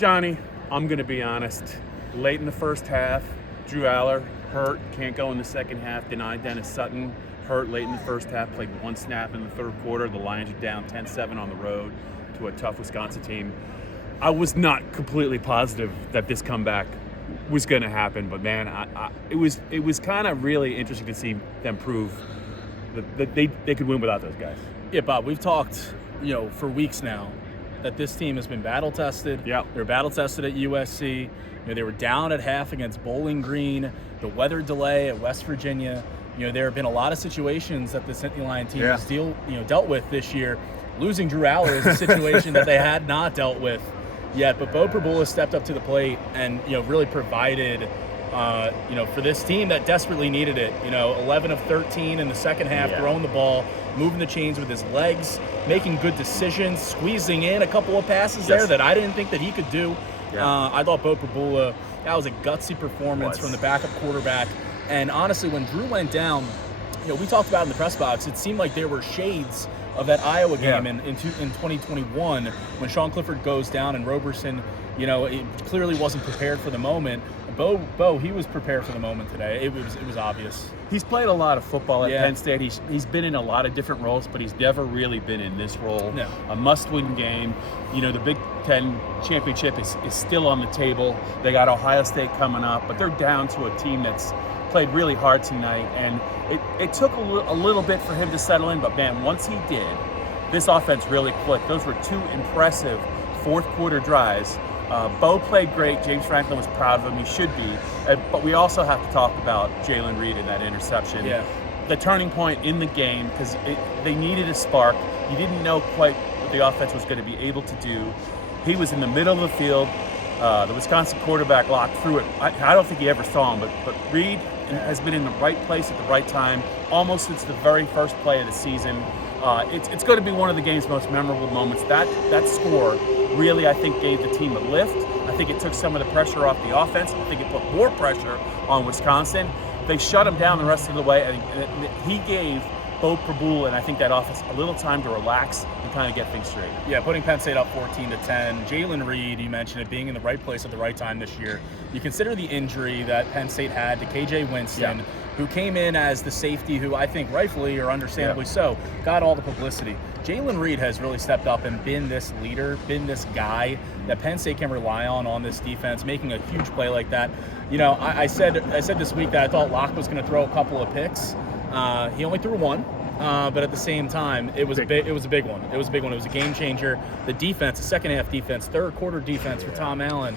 Johnny, I'm going to be honest. Late in the first half, Drew Aller hurt, can't go in the second half. Denied Dennis Sutton, hurt late in the first half, played one snap in the third quarter. The Lions are down 10-7 on the road to a tough Wisconsin team. I was not completely positive that this comeback was going to happen, but man, it was kind of really interesting to see them prove that they could win without those guys. Yeah, Bob, we've talked, for weeks now that this team has been battle tested. Yeah, they're battle tested at USC. They were down at half against Bowling Green. The weather delay at West Virginia. There have been a lot of situations that the Nittany Lion team has dealt with this year. Losing Drew Aller is a situation that they had not dealt with yet, but Bo Prabula stepped up to the plate and really provided for this team that desperately needed it. 11 of 13 in the second half, throwing the ball, moving the chains with his legs, making good decisions, squeezing in a couple of passes there that I didn't think that he could do. I thought Bo Prabula, that was a gutsy performance from the backup quarterback. And honestly, when Drew went down, we talked about in the press box, it seemed like there were shades of that Iowa game in 2021 when Sean Clifford goes down and Roberson, it clearly wasn't prepared for the moment. Bo, he was prepared for the moment today. It was obvious. He's played a lot of football at Penn State. He's been in a lot of different roles, but he's never really been in this role. No. A must-win game. The Big Ten championship is still on the table. They got Ohio State coming up, but they're down to a team that's played really hard tonight, and it took a little bit for him to settle in, but man, once he did, this offense really clicked. Those were two impressive fourth quarter drives. Bo played great. James Franklin was proud of him. He should be. But we also have to talk about Jalen Reed and that interception. Yeah. The turning point in the game, because they needed a spark. You didn't know quite what the offense was going to be able to do. He was in the middle of the field. The Wisconsin quarterback locked through it. I don't think he ever saw him, but Reed has been in the right place at the right time almost since the very first play of the season. It's going to be one of the game's most memorable moments. That score really, I think, gave the team a lift. I think it took some of the pressure off the offense. I think it put more pressure on Wisconsin. They shut him down the rest of the way, and he gave Bo Prabula and I think that offense a little time to relax and kind of get things straight. Yeah, putting Penn State up 14-10. Jalen Reed, you mentioned it, being in the right place at the right time this year. You consider the injury that Penn State had to KJ Winston, who came in as the safety who I think rightfully or understandably so got all the publicity. Jalen Reed has really stepped up and been this leader, been this guy that Penn State can rely on this defense, making a huge play like that. I said this week that I thought Locke was going to throw a couple of picks. He only threw one, but at the same time, it was a big one. It was a big one. It was a game changer. The defense, the second half defense, third quarter defense for Tom Allen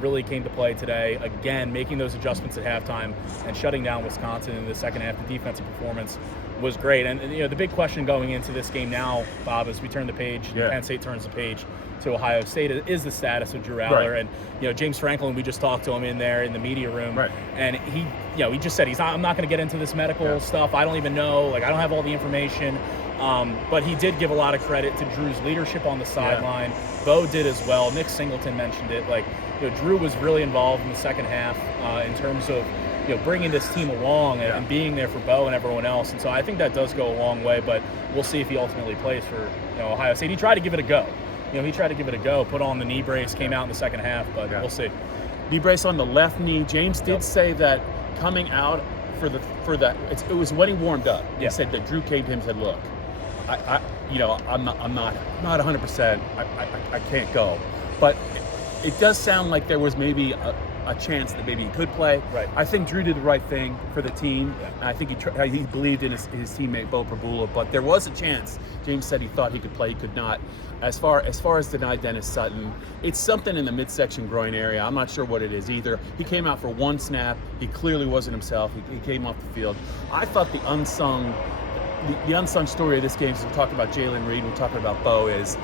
really came to play today. Again, making those adjustments at halftime and shutting down Wisconsin in the second half. The defensive performance was great. And the big question going into this game now, Bob, as we turn the page, Penn State turns the page to Ohio State, is the status of Drew Aller. And James Franklin, we just talked to him in there in the media room, and he just said I'm not going to get into this medical stuff. I don't even know, I don't have all the information. But he did give a lot of credit to Drew's leadership on the sideline. Bo did as well. Nick Singleton mentioned it. Drew was really involved in the second half in terms of bringing this team along and being there for Bo and everyone else. And so I think that does go a long way. But we'll see if he ultimately plays for Ohio State. He tried to give it a go. Put on the knee brace, came out in the second half, but we'll see. Knee brace on the left knee. James did say that coming out it was when he warmed up. He said that Drew came to him and said, "Look, I'm not 100%. I can't go." But it does sound like there was maybe a chance that maybe he could play. Right. I think Drew did the right thing for the team. And I think he believed in his teammate Bo Prabula, but there was a chance. James said he thought he could play, he could not. As far as denied Dennis Sutton, it's something in the midsection groin area. I'm not sure what it is either. He came out for one snap. He clearly wasn't himself. He came off the field. I thought the unsung story of this game, as we talked about Jalen Reed, we're talking about Bo, is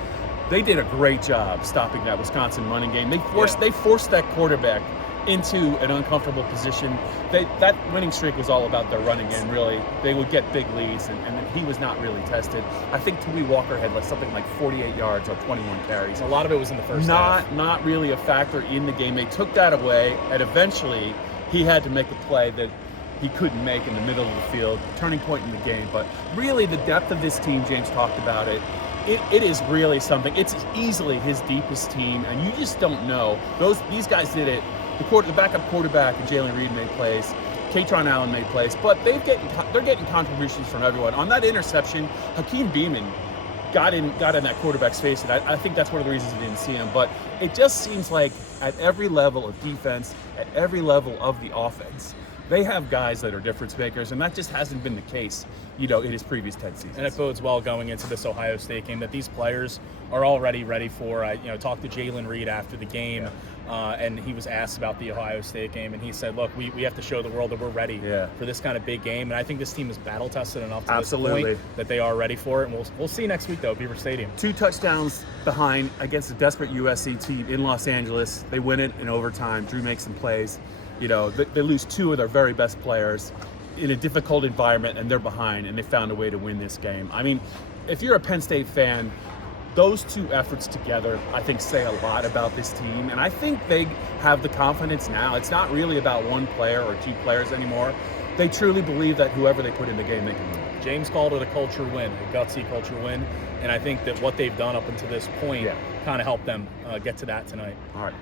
they did a great job stopping that Wisconsin running game. They forced that quarterback into an uncomfortable position. That winning streak was all about their running game, really. They would get big leads, and he was not really tested. I think Tui Walker had something like 48 yards on 21 carries. A lot of it was in the first half. Not really a factor in the game. They took that away, and eventually he had to make a play that he couldn't make in the middle of the field, turning point in the game. But really the depth of this team, James talked about it, it is really something. It's easily his deepest team, and you just don't know. These guys did it. The backup quarterback and Jalen Reed made plays. Katron Allen made plays, but they're getting contributions from everyone. On that interception, Hakeem Beamon got in that quarterback's face, and I think that's one of the reasons he didn't see him. But it just seems like at every level of defense, at every level of the offense, they have guys that are difference makers, and that just hasn't been the case, in his previous 10 seasons. And it bodes well going into this Ohio State game that these players are already ready for. I talked to Jalen Reed after the game, and he was asked about the Ohio State game, and he said, look, we have to show the world that we're ready for this kind of big game. And I think this team is battle-tested enough to this point that they are ready for it. And we'll see next week, though, at Beaver Stadium. 2 touchdowns behind against a desperate USC team in Los Angeles. They win it in overtime. Drew makes some plays. They lose 2 of their very best players in a difficult environment, and they're behind, and they found a way to win this game. I mean, if you're a Penn State fan, those 2 efforts together, I think, say a lot about this team, and I think they have the confidence now. It's not really about 1 player or 2 players anymore. They truly believe that whoever they put in the game, they can win. James called it a culture win, a gutsy culture win, and I think that what they've done up until this point kind of helped them get to that tonight. All right.